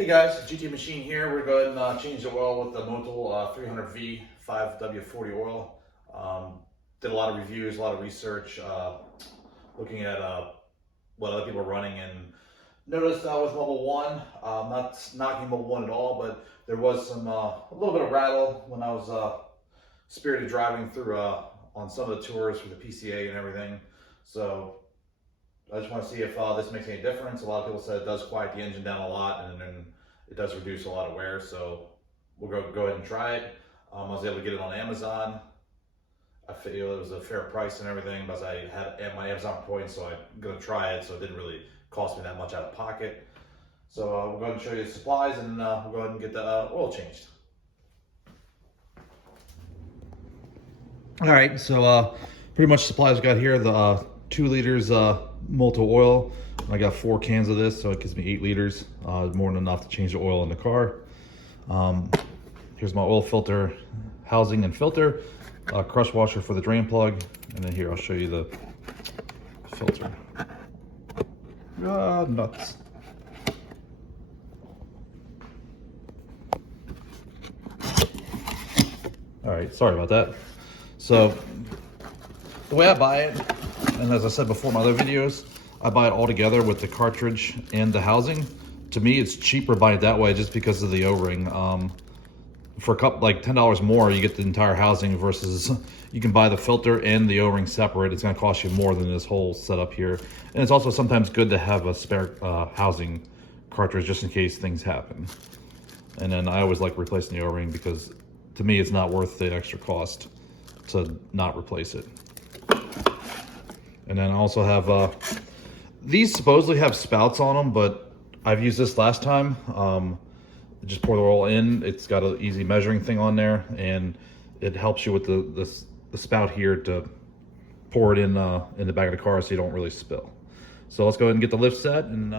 Hey guys, GT Machine here. We're going to change the oil with the Motul 300V 5W40 oil. Did a lot of reviews, a lot of research, looking at what other people are running, and noticed with Mobil 1, not knocking Mobil 1 at all, but there was some a little bit of rattle when I was spirited driving through on some of the tours for the PCA and everything. So I just want to see if this makes any difference. A lot of people said it does quiet the engine down a lot, and then it does reduce a lot of wear. So we'll go ahead and try it. I was able to get it on Amazon. I feel it was a fair price and everything, but I had my Amazon points, so I'm going to try it. So it didn't really cost me that much out of pocket. So we'll go ahead and show you the supplies, and we'll go ahead and get the oil changed. All right, so pretty much supplies we got here, the 2 liters Motul oil. I got 4 cans of this, so it gives me 8 liters. More than enough to change the oil in the car. Here's my oil filter housing and filter, crush washer for the drain plug, and then here I'll show you the filter. Nuts. All right, sorry about that. So the way I buy it, and as I said before in my other videos, I buy it all together with the cartridge and the housing. To me, it's cheaper buying it that way just because of the O-ring. For a couple, like $10 more, you get the entire housing versus you can buy the filter and the O-ring separate. It's gonna cost you more than this whole setup here. And it's also sometimes good to have a spare housing cartridge just in case things happen. And then I always like replacing the O-ring because to me, it's not worth the extra cost to not replace it. And then I also have, these supposedly have spouts on them, but I've used this last time. Just pour the oil in. It's got an easy measuring thing on there, and it helps you with the spout here to pour it in the back of the car so you don't really spill. So let's go ahead and get the lift set. And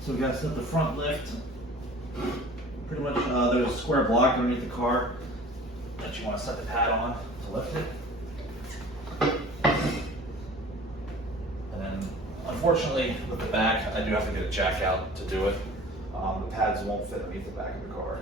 so we got to set the front lift. Pretty much there's a square block underneath the car that you want to set the pad on to lift it. And then unfortunately with the back, I do have to get a jack out to do it. The pads won't fit underneath the back of the car.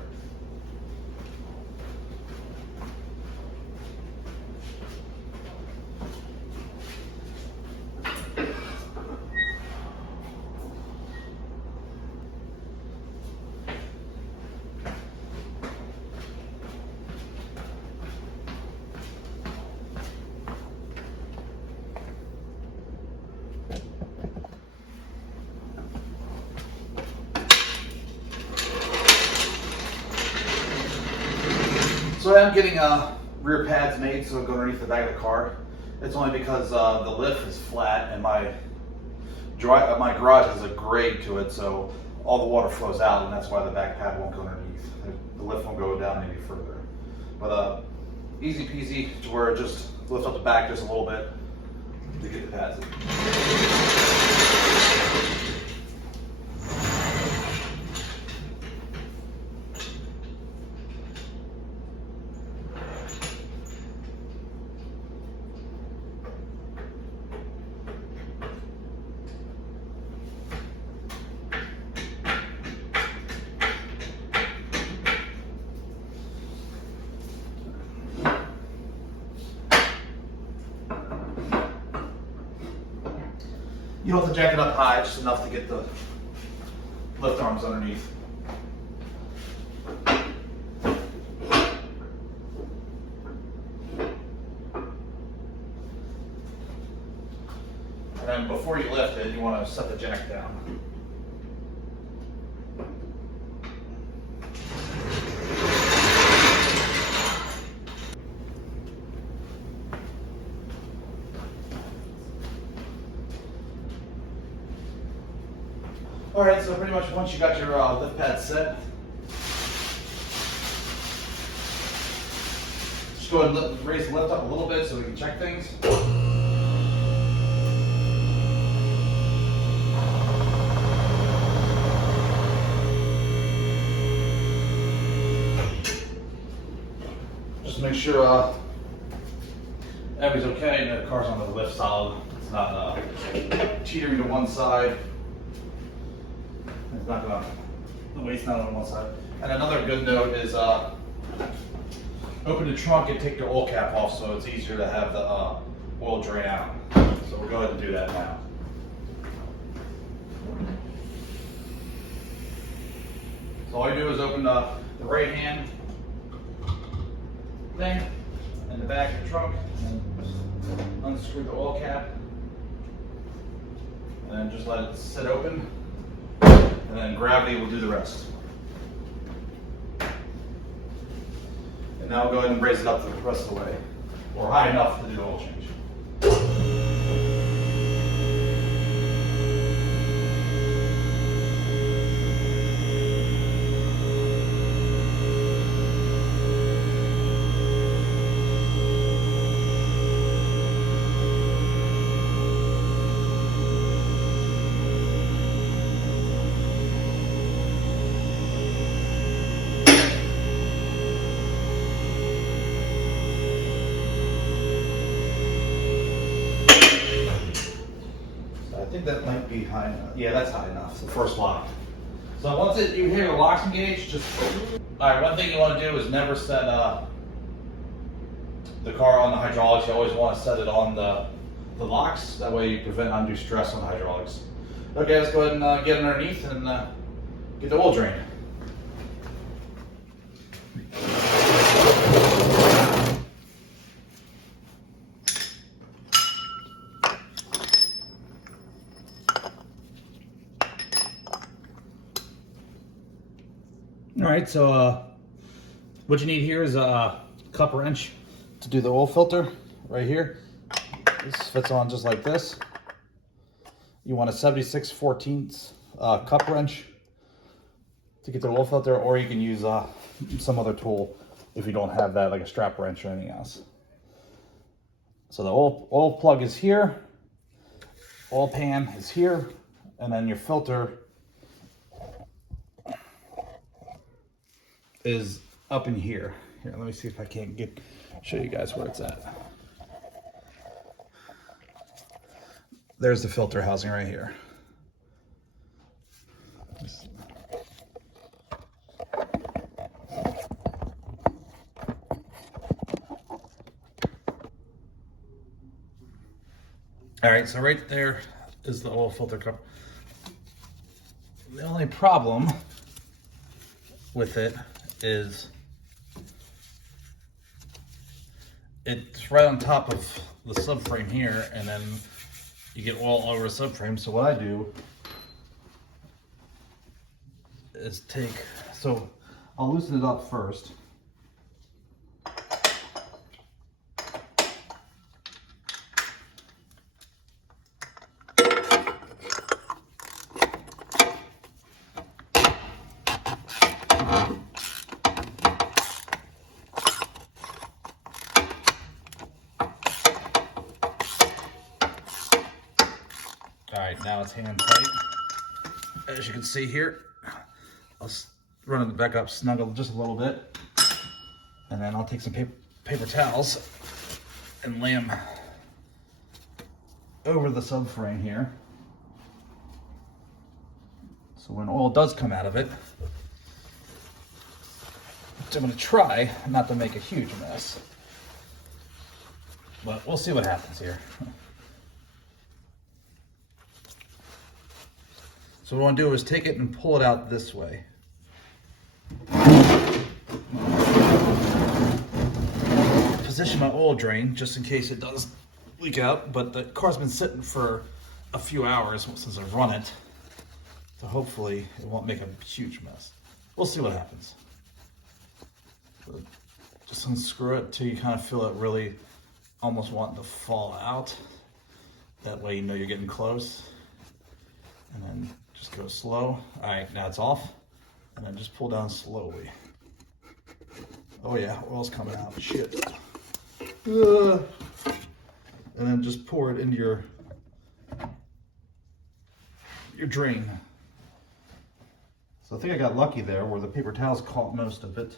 So I'm getting rear pads made so it'll go underneath the back of the car. It's only because the lift is flat and my garage has a grade to it, so all the water flows out, and that's why the back pad won't go underneath. The lift won't go down any further. But easy peasy to where it just lift up the back just a little bit to get the pads in. You don't have to jack it up high, just enough to get the lift arms underneath. And then before you lift it, you want to set the jack down. All right, so pretty much once you got your lift pad set, just go ahead and raise the lift up a little bit so we can check things. Just make sure everything's okay, and the car's on the lift solid. It's not teetering to one side. It's not gonna, the weight's not on one side. And another good note is open the trunk and take the oil cap off so it's easier to have the oil drain out. So we'll go ahead and do that now. So all you do is open the right hand thing in the back of the trunk and unscrew the oil cap. And then just let it sit open. And then gravity will do the rest. And now we'll go ahead and raise it up the rest of the way, or high enough to do the oil change. I think that might be high enough. Yeah, that's high enough. It's the first lock. So once you hear your locks engaged, just all right. One thing you want to do is never set the car on the hydraulics. You always want to set it on the locks. That way you prevent undue stress on the hydraulics. Okay, let's go ahead and get underneath and get the oil drain. All right, so what you need here is a cup wrench to do the oil filter right here. This fits on just like this. You want a 76/14 cup wrench to get the oil filter, or you can use some other tool if you don't have that, like a strap wrench or anything else. So the oil plug is here, oil pan is here, and then your filter is up in here. Here, let me see if I can't show you guys where it's at. There's the filter housing right here. All right, so right there is the oil filter cover. The only problem with it is it's right on top of the subframe here, and then you get oil all over the subframe. So what I do is so I'll loosen it up first. All right, now it's hand tight. As you can see here, I'll run it back up, snuggle just a little bit, and then I'll take some paper towels and lay them over the subframe here. So when oil does come out of it, which I'm gonna try not to make a huge mess, but we'll see what happens here. So what I want to do is take it and pull it out this way. Position my oil drain just in case it does leak out, but the car's been sitting for a few hours since I've run it, so hopefully it won't make a huge mess. We'll see what happens. So just unscrew it until you kind of feel it really almost wanting to fall out. That way you know you're getting close. And then just go slow. All right, now it's off. And then just pull down slowly. Oh yeah, oil's coming out, shit. And then just pour it into your drain. So I think I got lucky there where the paper towels caught most of it.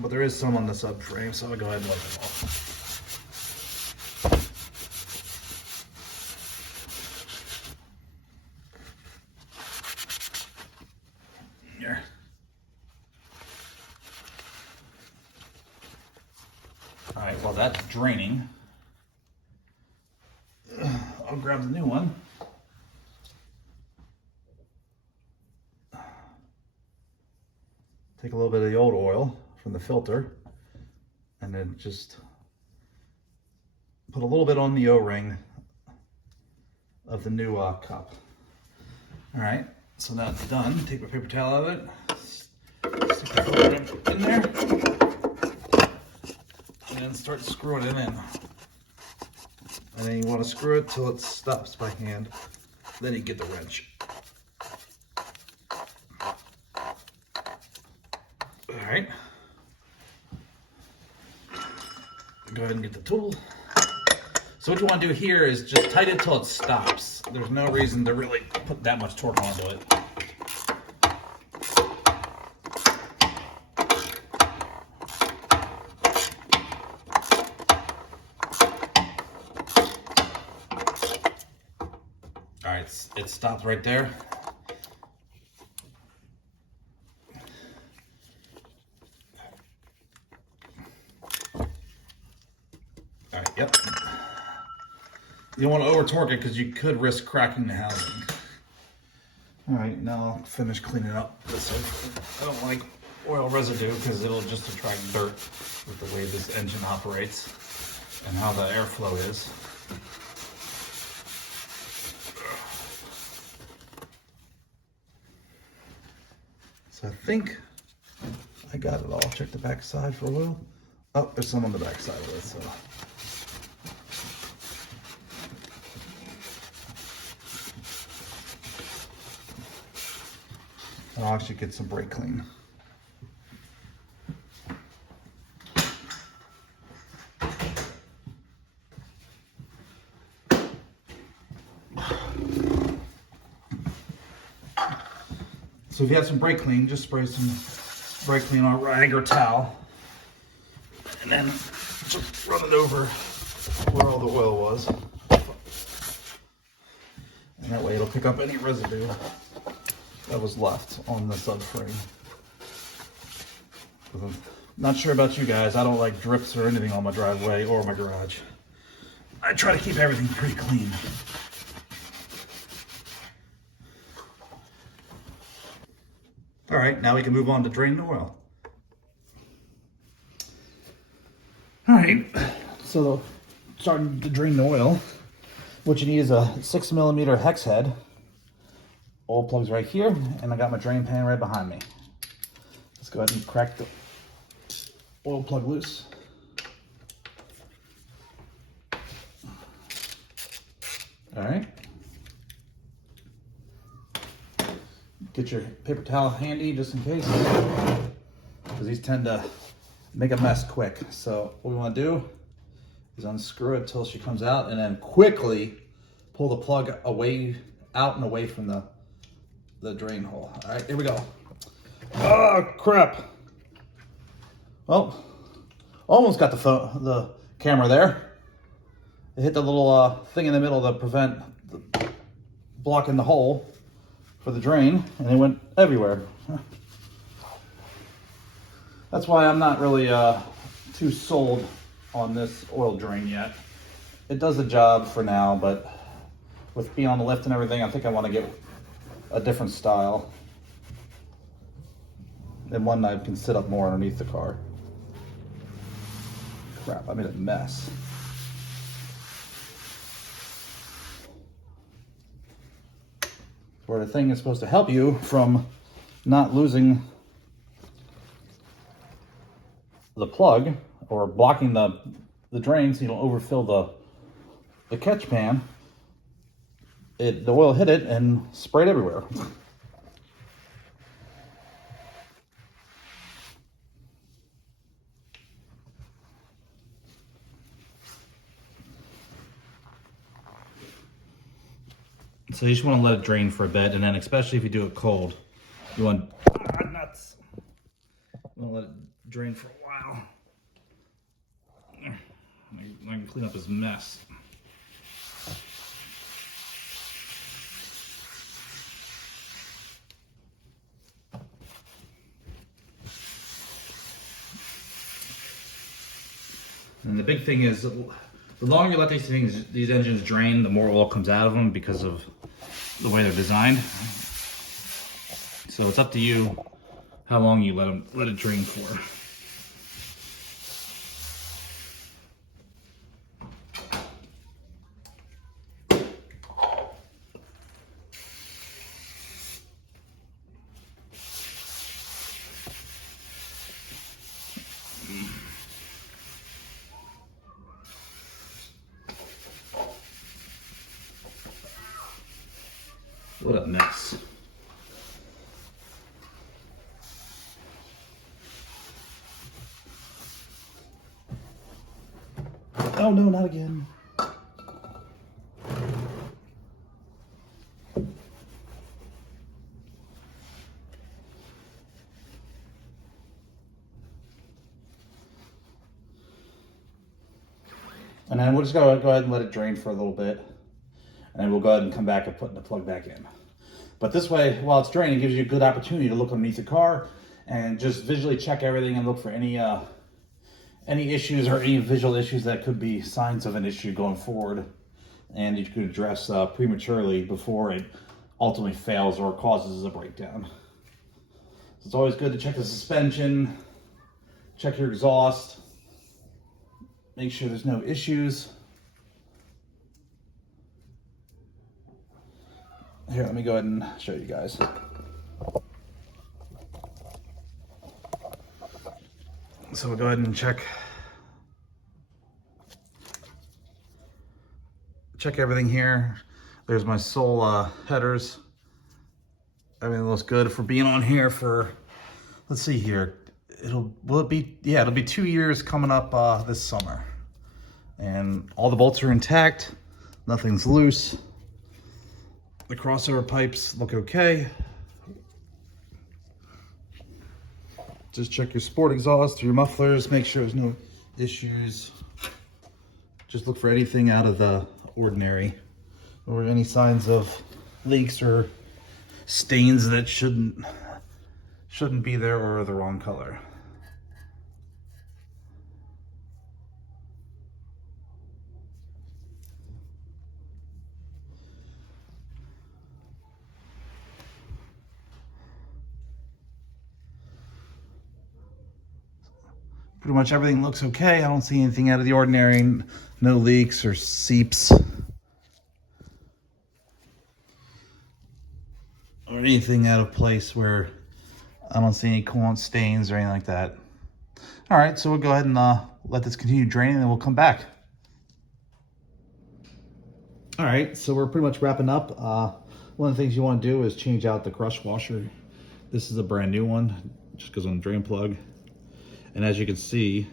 But there is some on the subframe, so I'll go ahead and wipe them off. right, while that's draining, I'll grab the new one. Take a little bit of the old oil from the filter and then just put a little bit on the O-ring of the new cup. All right, so now it's done. Take my paper towel out of it, stick the filter in there, and then start screwing it in. And then you want to screw it till it stops by hand. Then you get the wrench. All right. Go ahead and get the tool. So what you want to do here is just tighten it till it stops. There's no reason to really put that much torque onto it. All right, it stopped right there. All right, yep. You don't want to over torque it because you could risk cracking the housing. All right, now I'll finish cleaning up this. I don't like oil residue because it'll just attract dirt with the way this engine operates and how the airflow is. So I think I got it all. Check the back side for oil. Oh, there's some on the back side of it, so. I'll actually get some brake clean. So if you have some brake clean, just spray some brake clean on a rag or towel, and then just run it over where all the oil was. And that way it'll pick up any residue that was left on the subframe. I'm not sure about you guys, I don't like drips or anything on my driveway or my garage. I try to keep everything pretty clean. All right, now we can move on to drain the oil. All right, so starting to drain the oil, what you need is a 6mm hex head. Oil plugs right here, and I got my drain pan right behind me. Let's go ahead and crack the oil plug loose. All right. Get your paper towel handy just in case, because these tend to make a mess quick. So what we want to do is unscrew it till she comes out, and then quickly pull the plug away, out and away from the drain hole. All right, here we go. Oh, crap. Well, almost got the camera there. It hit the little thing in the middle to prevent blocking the hole for the drain, and it went everywhere. That's why I'm not really too sold on this oil drain yet. It does the job for now, but with being on the lift and everything, I think I want to get a different style, and one that can sit up more underneath the car. Crap, I made a mess. Where the thing is supposed to help you from not losing the plug or blocking the drain so you don't overfill the catch pan. The oil hit it and sprayed everywhere. So you just want to let it drain for a bit, and then especially if you do it cold, you want nuts. You want to let it drain for a while. I can clean up his mess. And the big thing is, the longer you let these engines drain, the more oil comes out of them because of the way they're designed. So it's up to you how long you let it drain for. What a mess. Oh no, not again. And then we'll just go ahead and let it drain for a little bit. And then we'll go ahead and come back and put the plug back in. But this way, while it's draining, it gives you a good opportunity to look underneath the car and just visually check everything and look for any issues or any visual issues that could be signs of an issue going forward. And you could address prematurely before it ultimately fails or causes a breakdown. So it's always good to check the suspension, check your exhaust, make sure there's no issues. Here, let me go ahead and show you guys. So we'll go ahead and check everything here. There's my sole headers. Everything looks good for being on here for, let's see here. It'll be 2 years coming up this summer. And all the bolts are intact, nothing's loose. The crossover pipes look okay. Just check your sport exhaust, your mufflers, make sure there's no issues. Just look for anything out of the ordinary or any signs of leaks or stains that shouldn't be there or are the wrong color. Pretty much everything looks okay. I don't see anything out of the ordinary, no leaks or seeps or anything out of place where I don't see any coolant stains or anything like that. All right, so we'll go ahead and let this continue draining and then we'll come back. All right, so we're pretty much wrapping up. One of the things you want to do is change out the crush washer. This is a brand new one, just goes on the drain plug. And as you can see,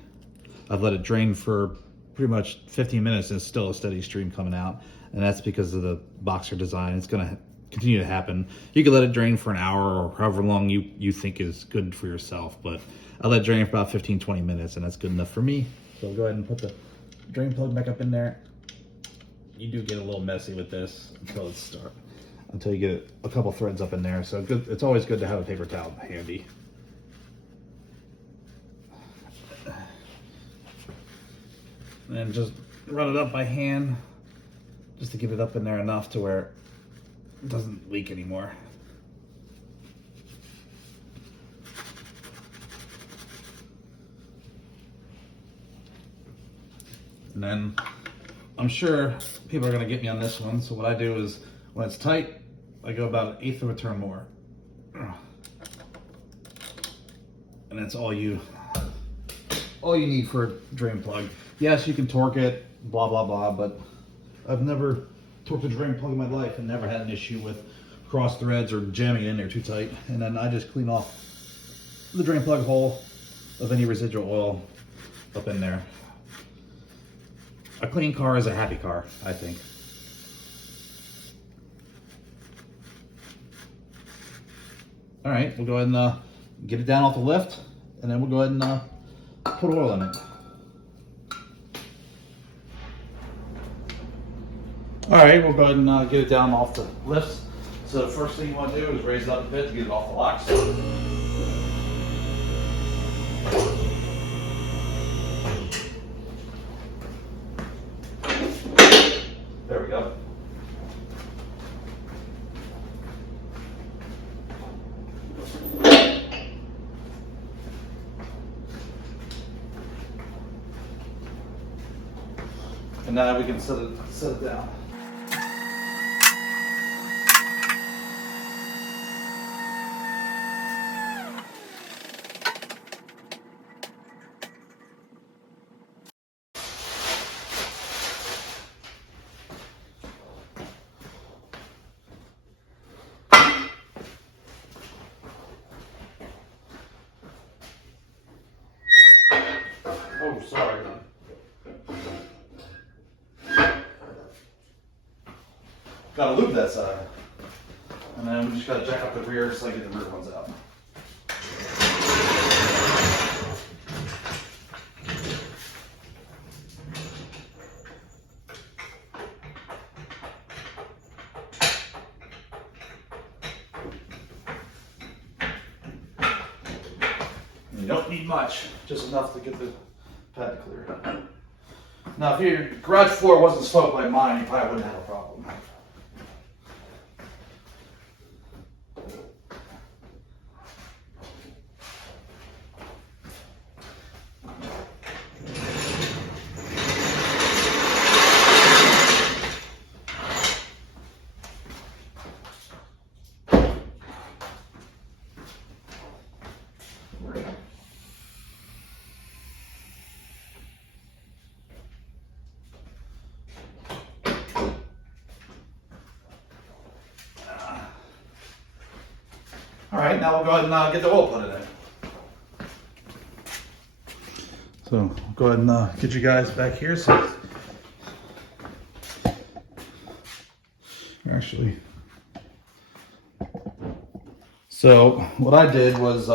I've let it drain for pretty much 15 minutes and it's still a steady stream coming out. And that's because of the boxer design. It's gonna continue to happen. You can let it drain for an hour or however long you think is good for yourself. But I let it drain for about 15-20 minutes and that's good enough for me. So I'll go ahead and put the drain plug back up in there. You do get a little messy with this until you get a couple threads up in there. So it's always good to have a paper towel handy. And just run it up by hand just to get it up in there enough to where it doesn't leak anymore. And then I'm sure people are going to get me on this one. So what I do is when it's tight, I go about 1/8 of a turn more. And that's all you need for a drain plug. Yes, you can torque it, blah, blah, blah, but I've never torqued a drain plug in my life and never had an issue with cross threads or jamming it in there too tight. And then I just clean off the drain plug hole of any residual oil up in there. A clean car is a happy car, I think. All right, we'll go ahead and get it down off the lift, and then we'll go ahead and put oil in it. All right, we'll go ahead and get it down off the lifts. So the first thing you want to do is raise it up a bit to get it off the locks. And now we can set it down. Oh, sorry. Gotta lube that side. And then we just gotta jack up the rear so I get the rear ones out. And you don't need much, just enough to get the pad to clear it. Now, if your garage floor wasn't sloped like mine, you probably wouldn't have a problem. All right, now we'll go ahead and get the oil put in. So I'll go ahead and get you guys back here. So what I did was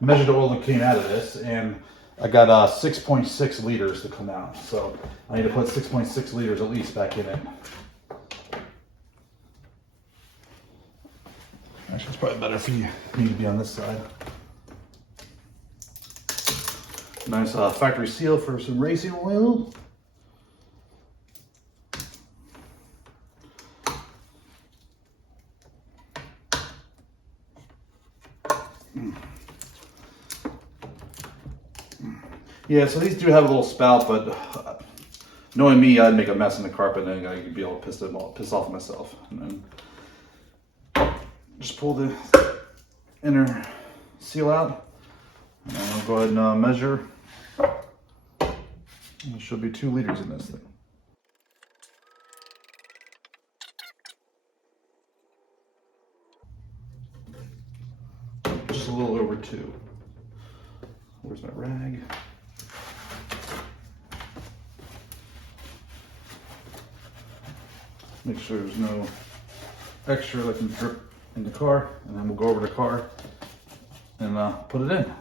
measure the oil that came out of this, and I got 6.6 liters to come out. So I need to put 6.6 liters at least back in it. Actually, it's probably better for me to be on this side. Nice factory seal for some racing oil. Yeah, so these do have a little spout, but knowing me, I'd make a mess in the carpet, and then I'd be able to piss off myself. And then just pull the inner seal out, and I'll go ahead and measure. There should be 2 liters in this thing. Just a little over 2. Where's my rag? Make sure there's no extra that can drip in the car, and then we'll go over the car and put it in.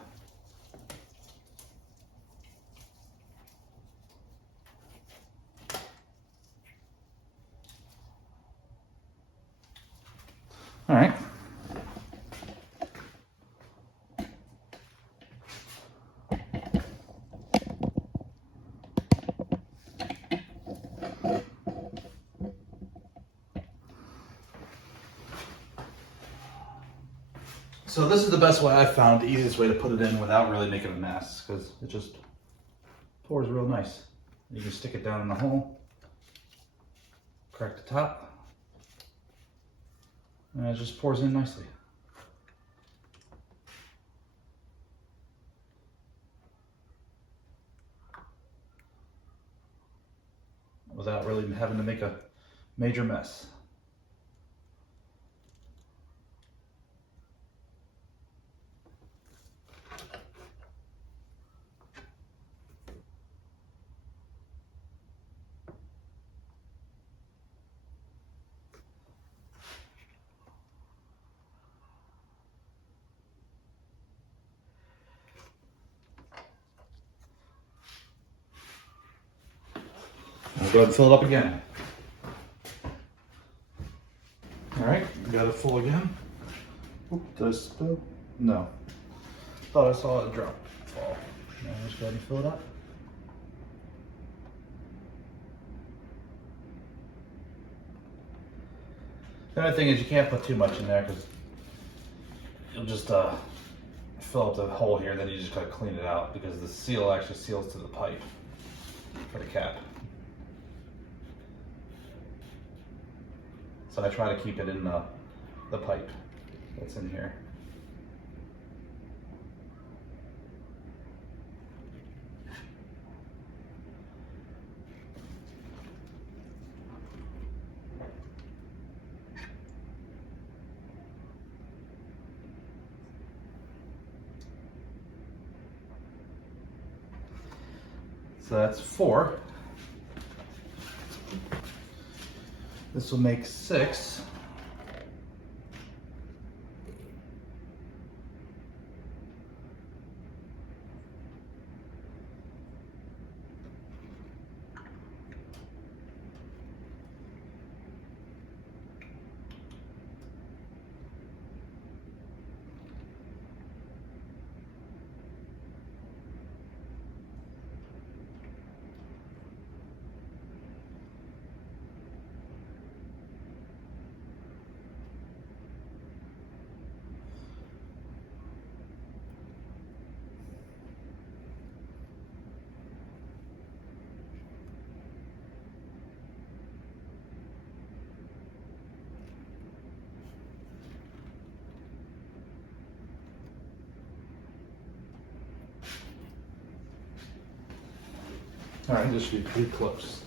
All right. So this is the best way I've found, the easiest way to put it in without really making a mess, because it just pours real nice. You can stick it down in the hole, crack the top, and it just pours in nicely. Without really having to make a major mess. I'll go ahead and fill it up again. All right, got it full again. Oop, did I spill? No. Thought I saw it drop. Fall. Now just go ahead and fill it up. The only thing is you can't put too much in there because you'll just fill up the hole here, then you just gotta clean it out because the seal actually seals to the pipe for the cap. So I try to keep it in the pipe that's in here. So that's 4. This will make 6. All right, this should be pretty close.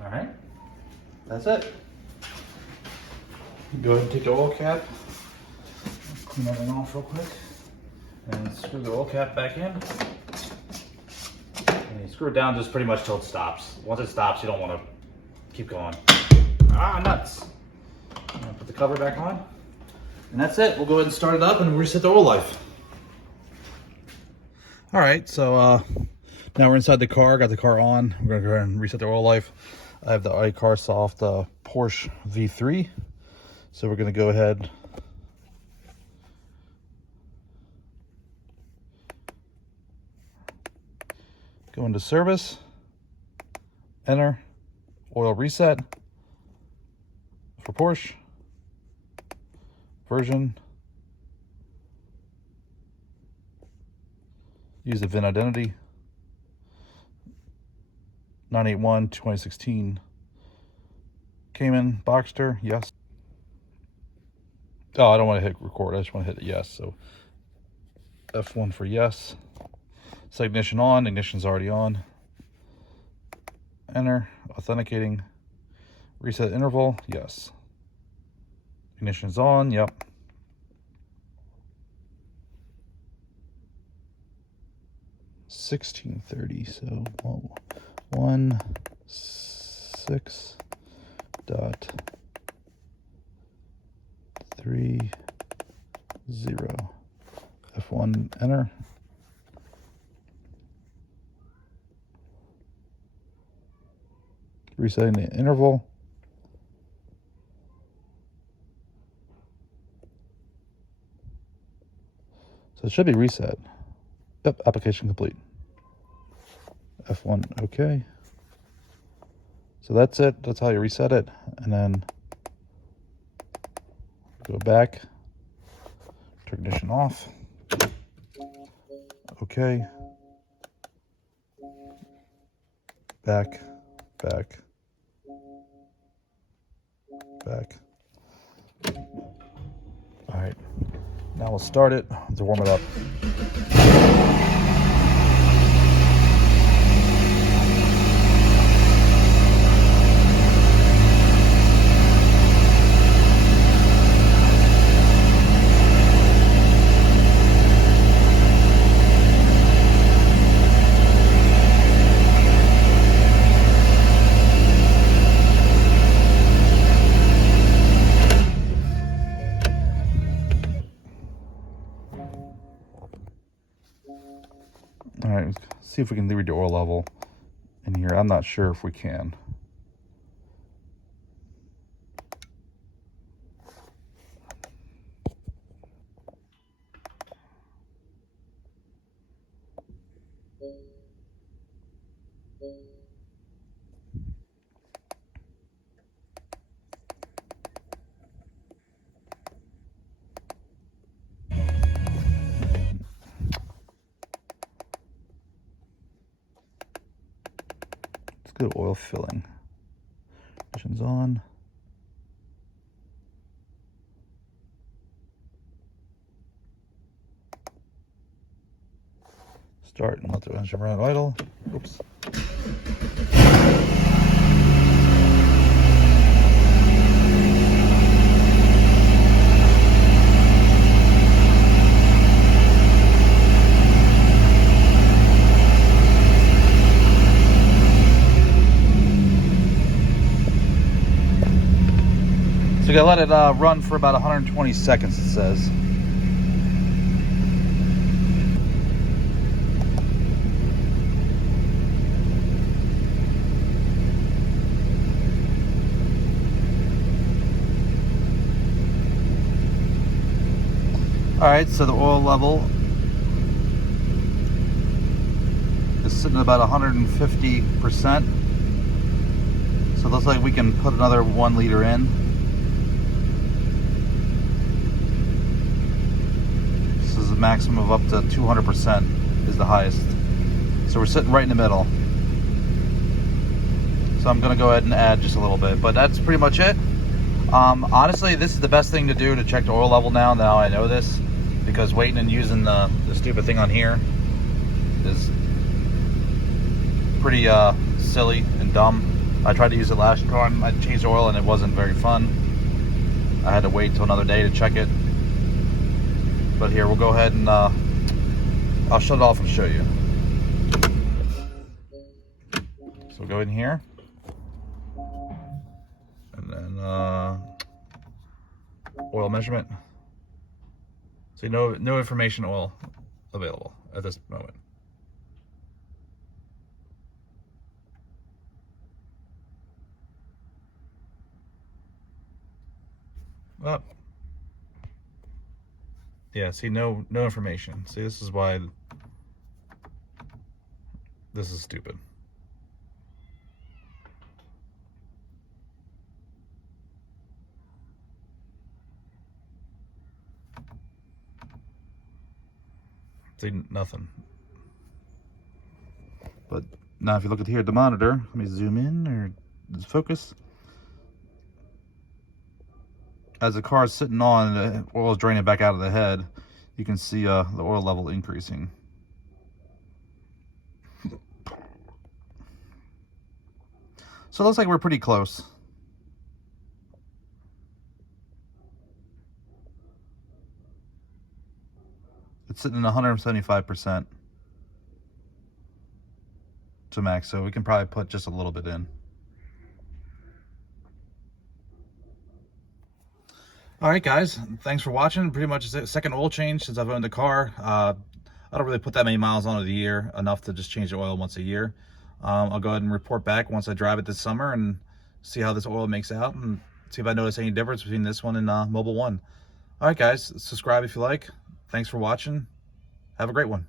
All right, that's it. Go ahead and take the oil cap, clean everything off real quick, and screw the oil cap back in. And you screw it down just pretty much till it stops. Once it stops, you don't want to keep going. Ah, nuts. I'm gonna put the cover back on, and that's it. We'll go ahead and start it up and reset the oil life. All right, so now we're inside the car. Got the car on. We're gonna go ahead and reset the oil life. I have the iCarSoft Porsche V3. So we're gonna go ahead go into service, enter, oil reset for Porsche, version, use the VIN identity, 981 2016, Cayman, Boxster, yes. Oh, I don't want to hit record, I just want to hit yes. So F1 for yes. Set ignition on, ignition's already on. Enter, authenticating, reset interval, yes. Ignition's on, yep. $16.30, so 16.30. F1, enter. Resetting the interval. So it should be reset. Yep, application complete. F1, okay. So that's it. That's how you reset it. And then go back, turn ignition off. Okay. Back, back, back. All right. Now we'll start it to warm it up. All right, let's see if we can read the oil level in here. I'm not sure if we can. include oil filling. Ignition's on. Start and let the engine run idle. Oops. So you gotta let it run for about 120 seconds, it says. All right, so the oil level is sitting at about 150%. So it looks like we can put another 1 liter in. This is a maximum of up to 200% is the highest. So we're sitting right in the middle. So I'm gonna go ahead and add just a little bit, but that's pretty much it. Honestly, this is the best thing to do to check the oil level now I know this, because waiting and using the stupid thing on here is pretty silly and dumb. I tried to use it last time I changed oil and it wasn't very fun. I had to wait till another day to check it. But here, we'll go ahead and I'll shut it off and show you. So we'll go in here. And then oil measurement. See, no information oil available at this moment. Oh. Yeah, see, no information. See, this is why this is stupid. See, nothing. But now if you look at here at the monitor, let me zoom in or focus. As the car is sitting on, the oil is draining back out of the head. You can see the oil level increasing. So it looks like we're pretty close. It's sitting at 175% to max, so we can probably put just a little bit in. All right, guys, thanks for watching. Pretty much a second oil change since I've owned the car. I don't really put that many miles on it a year, enough to just change the oil once a year. I'll go ahead and report back once I drive it this summer and see how this oil makes out and see if I notice any difference between this one and Mobil 1. All right, guys, subscribe if you like. Thanks for watching. Have a great one.